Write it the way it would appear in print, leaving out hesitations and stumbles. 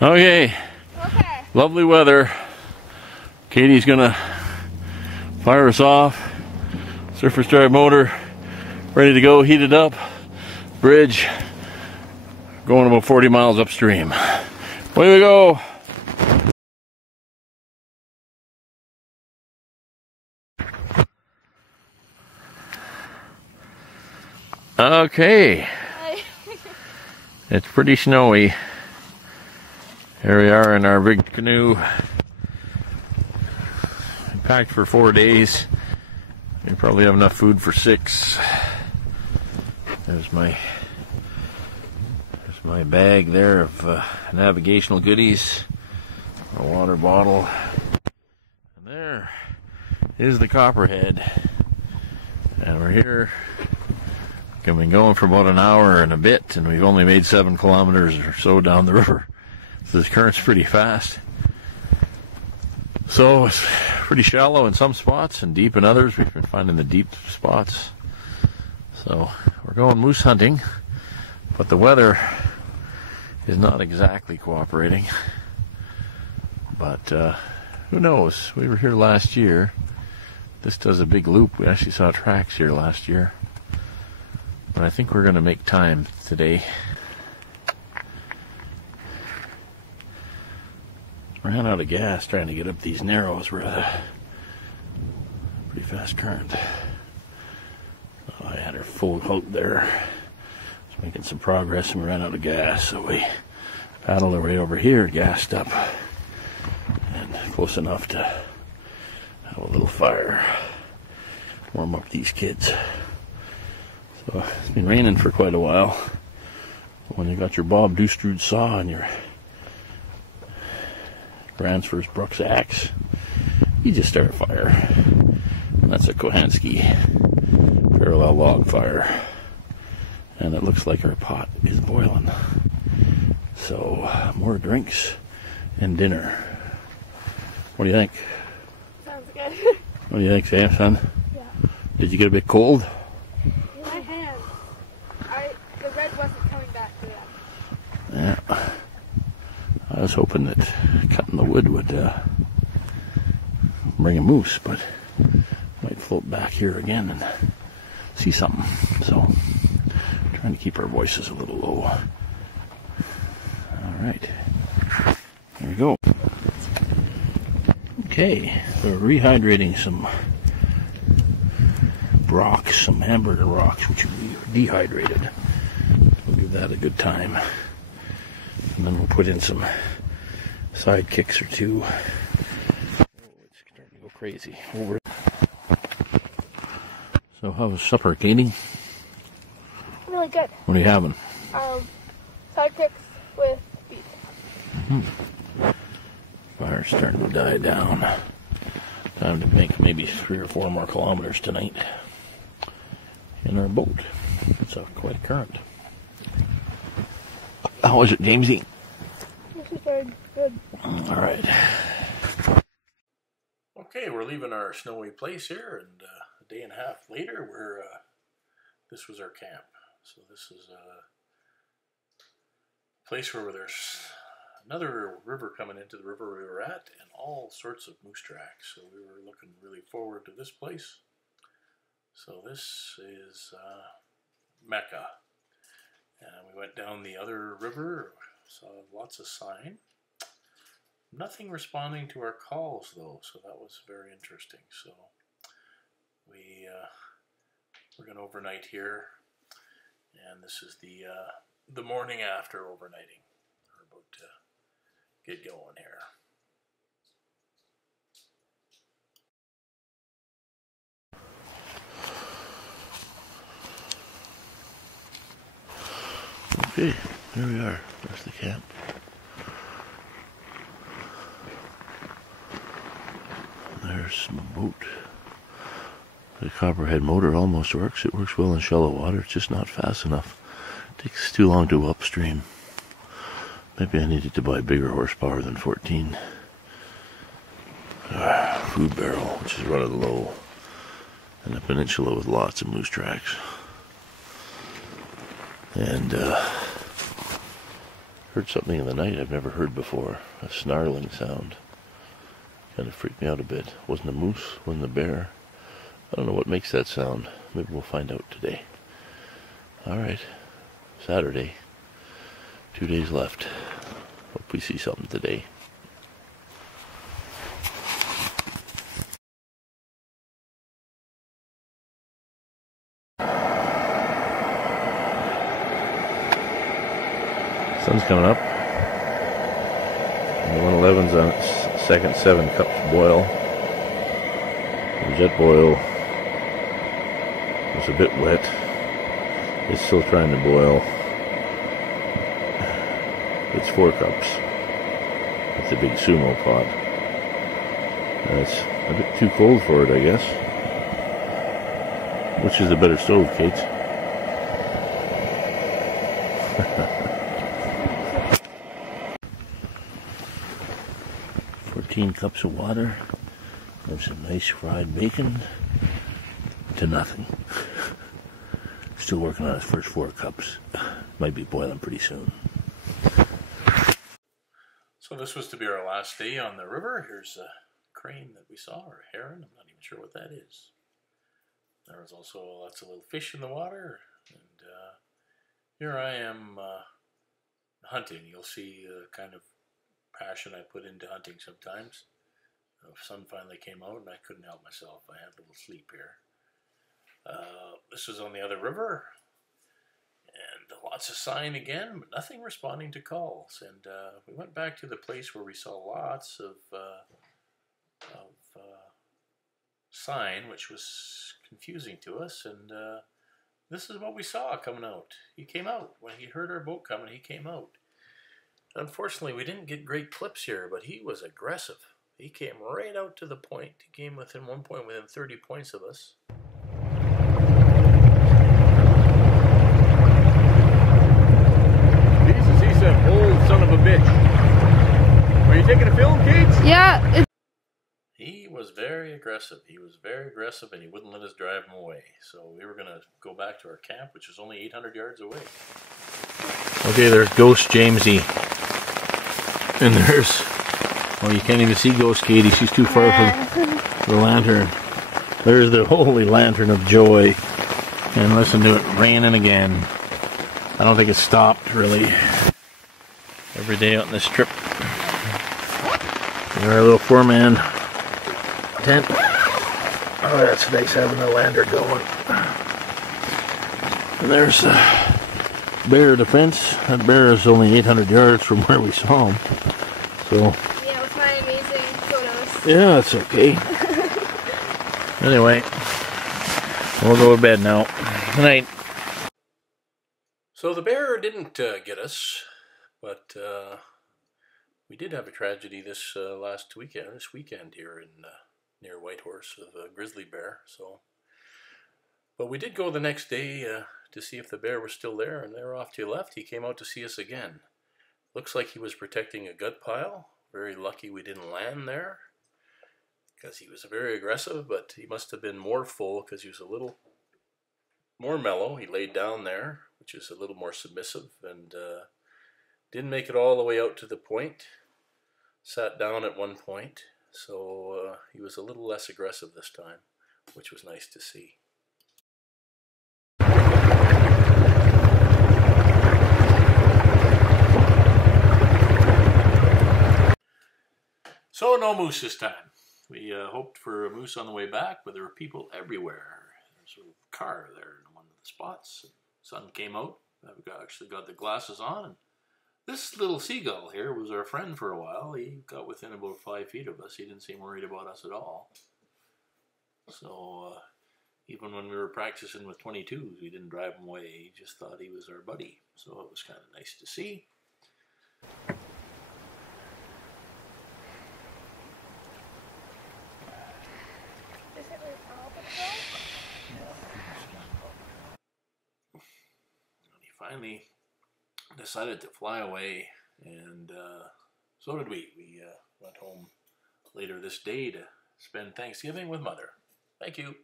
Okay. Okay. Lovely weather. Katie's gonna fire us off. Surface drive motor ready to go, heated up. Bridge going about 40 miles upstream. Away we go. Okay. It's pretty snowy. Here we are in our big canoe. We packed for 4 days. We probably have enough food for 6. There's my bag there of navigational goodies. A water bottle. And there is the Copperhead. And we're here. We've been going for about an hour and a bit, and we've only made 7 kilometers or so down the river. So the current's pretty fast. So it's pretty shallow in some spots and deep in others. We've been finding the deep spots. So we're going moose hunting, but the weather is not exactly cooperating. But who knows? We were here last year. This does a big loop. We actually saw tracks here last year. But I think we're going to make time today. Ran out of gas trying to get up these narrows. We're at a pretty fast current. Oh, I had her full out there. Was making some progress and we ran out of gas, so we paddled our way over here, gassed up, and close enough to have a little fire, warm up these kids. So it's been raining for quite a while. When you got your Bob Doostrud saw and your Bransford's Brooks axe, you just start a fire. And that's a Kohansky parallel log fire. And it looks like our pot is boiling. So more drinks and dinner. What do you think? Sounds good. What do you think, Sam, son? Yeah. Did you get a bit cold? My hands. The red wasn't coming back to that. Yeah. I was hoping that cutting the wood would bring a moose, but might float back here again and see something. So, trying to keep our voices a little low. All right. There we go. Okay, so we're rehydrating some rocks, some hamburger rocks, which we dehydrated. We'll give that a good time. And then we'll put in some sidekicks or 2. Oh, it's starting to go crazy. Over. So how was supper, Katie? Really good. What are you having? Sidekicks with beef. Fire's starting to die down. Time to make maybe 3 or 4 more kilometers tonight in our boat. It's quite a current. How was it, Jamesy? This is very good. All right. Okay, we're leaving our snowy place here, and a day and a half later, this was our camp. So this is a place where there's another river coming into the river we were at, and all sorts of moose tracks. So we were looking really forward to this place. So this is Mecca. And we went down the other river, saw lots of sign. Nothing responding to our calls though, so that was very interesting. So we're going to overnight here, and this is the morning after overnighting. We're about to get going here. Okay, here we are. There's the camp. There's my boat. The Copperhead motor almost works. It works well in shallow water. It's just not fast enough. It takes too long to go upstream. Maybe I needed to buy bigger horsepower than 14. Food barrel, which is running low. And a peninsula with lots of moose tracks. And Heard something in the night I've never heard before. A snarling sound. Kind of freaked me out a bit. Wasn't a moose, wasn't a bear. I don't know what makes that sound. Maybe we'll find out today. Alright. Saturday. 2 days left. Hope we see something today. Sun's coming up. And the 111's on its second 7 cups boil. The jet boil was a bit wet. It's still trying to boil. It's 4 cups. It's a big sumo pot. It's a bit too cold for it, I guess. Which is the better stove, Kate? 14 cups of water and some nice fried bacon to nothing. Still working on his first 4 cups. Might be boiling pretty soon. So this was to be our last day on the river. Here's a crane that we saw, or a heron. I'm not even sure what that is. There was also lots of little fish in the water. And here I am hunting. You'll see the kind of passion I put into hunting sometimes. The sun finally came out and I couldn't help myself. I had a little sleep here. This was on the other river, and lots of sign again, but nothing responding to calls. And we went back to the place where we saw lots of sign, which was confusing to us. And this is what we saw coming out. He came out. When he heard our boat coming, he came out. Unfortunately, we didn't get great clips here, but he was aggressive. He came right out to the point. He came within 1 point, within 30 points of us. Jesus, he's an old son of a bitch. Are you taking a film, Kate? Yeah. He was very aggressive. He was very aggressive, and he wouldn't let us drive him away. So we were going to go back to our camp, which was only 800 yards away. Okay, there's Ghost Jamesy. And there's... well, you can't even see Ghost Katie. She's too far from the lantern. There's the holy lantern of joy. And listen to it raining again. I don't think it stopped, really. Every day out in this trip. In our little 4-man tent. Oh, that's nice having the lantern going. And there's bear defense. That bear is only 800 yards from where we saw him. So... yeah, with my amazing photos. yeah, it's okay. Anyway, we'll go to bed now. Good night. So the bear didn't get us, but we did have a tragedy this weekend here in near Whitehorse of a grizzly bear. So, but we did go the next day to see if the bear was still there, and there off to your left, he came out to see us again. Looks like he was protecting a gut pile. Very lucky we didn't land there, because he was very aggressive, but he must have been more full because he was a little more mellow. He laid down there, which is a little more submissive, and didn't make it all the way out to the point. Sat down at one point, so he was a little less aggressive this time, which was nice to see. So no moose this time. We hoped for a moose on the way back, but there were people everywhere. There's a car there in one of the spots. Sun came out. I've actually got the glasses on. And this little seagull here was our friend for a while. He got within about 5 feet of us. He didn't seem worried about us at all. So even when we were practicing with 22s, we didn't drive him away. He just thought he was our buddy. So it was kind of nice to see. He finally decided to fly away, and so did we. We went home later this day to spend Thanksgiving with Mother. Thank you.